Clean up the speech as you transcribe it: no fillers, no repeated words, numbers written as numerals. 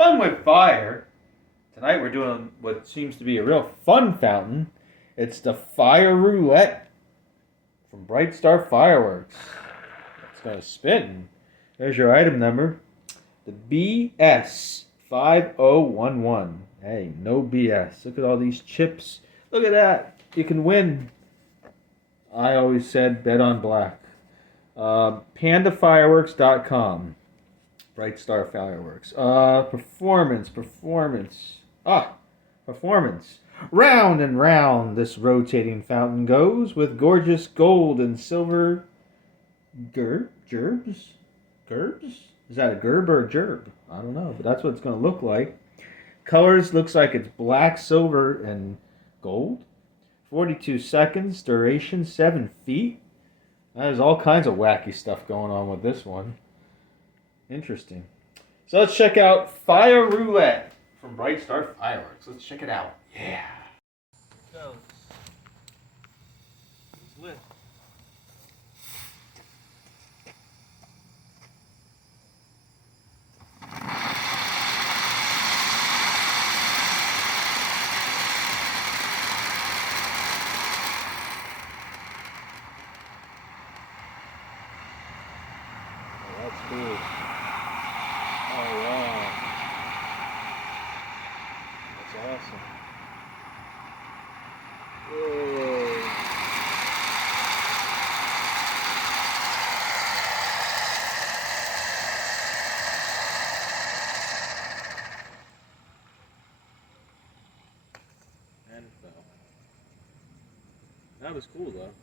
Fun with fire. Tonight we're doing what seems to be a real fun fountain. It's the Fire Roulette from Bright Star Fireworks. It's going to spin. There's your item number. The BS5011. Hey, no BS. Look at all these chips. Look at that. You can win. I always said bet on black. Pandafireworks.com. Bright Star Fireworks. Performance. Performance. Round and round this rotating fountain goes with gorgeous gold and silver gerbs? Gerbs? Is that a gerb or a gerb? I don't know, but that's what it's going to look like. Colors looks like it's black, silver, and gold. 42 seconds. Duration 7 feet. There's all kinds of wacky stuff going on with this one. Interesting. So let's check out Fire Roulette from Bright Star Fireworks. Let's check it out. Yeah. Here it goes. It's lit. Oh, that's cool. Oh, wow. That's awesome. Whoa. And fell. That was cool, though.